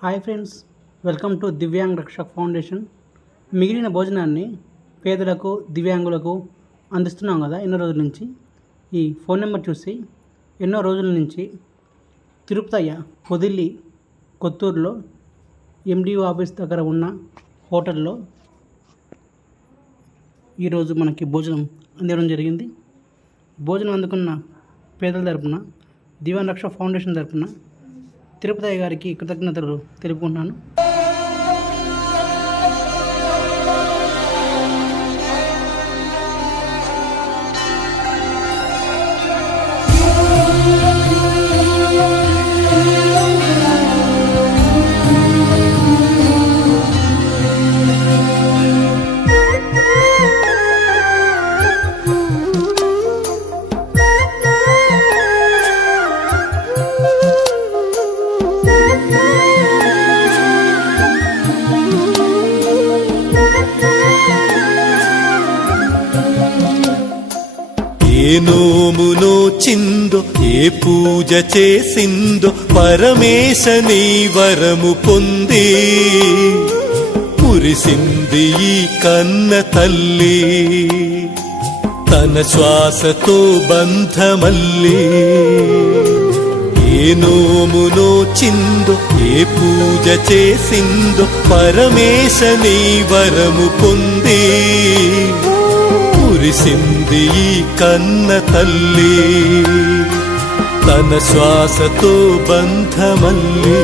Hi friends, welcome to divyang Rakshak foundation. మిగిలిన భోజనాన్ని పేదలకు దివ్యాంగులకు అందిస్తున్నాం కదా ఎన్నో రోజుల నుంచి. ఈ ఫోన్ నెంబర్ చూసి ఎన్నో రోజుల నుంచి తిరుపతయ్య పొదిల్లి కొత్తూరులో ఎండిఓ ఆఫీస్ దగ్గర ఉన్న హోటల్లో ఈరోజు మనకి భోజనం అందించడం జరిగింది. భోజనం అందుకున్న పేదల తరపున దివ్యాంగ్ రక్షక్ ఫౌండేషన్ తరపున తిరుపతయ్య గారికి కృతజ్ఞతలు తెలుపుకుంటున్నాను. ఏ నోమునో చిందో ఏ పూజ చేసిందో పరమేశ నీ వరము పొంది మురిసింది ఈ కన్న తల్లి తన శ్వాసతో బంధమల్లి. ఏ నోమునో చిందో ఏ పూజ చేసిందో పరమేశ నీ వరము పొంది మురిసింది ఈ కన్న తల్లి తన శ్వాసతో బంధమల్లి.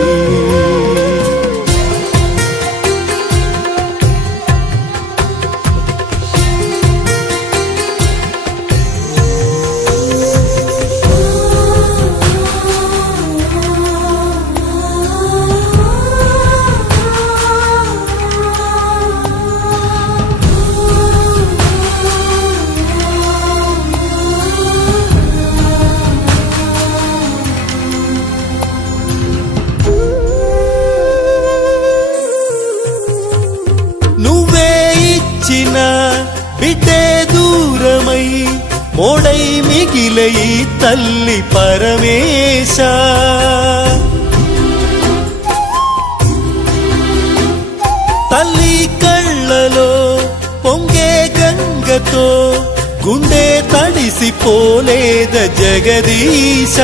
బిడ్డే దూరమై మోడై మిగిలై తల్లి పరమేశ తల్లి కళ్ళలో పొంగే గంగతో గుండె తడిసిపోలేద జగదీశ.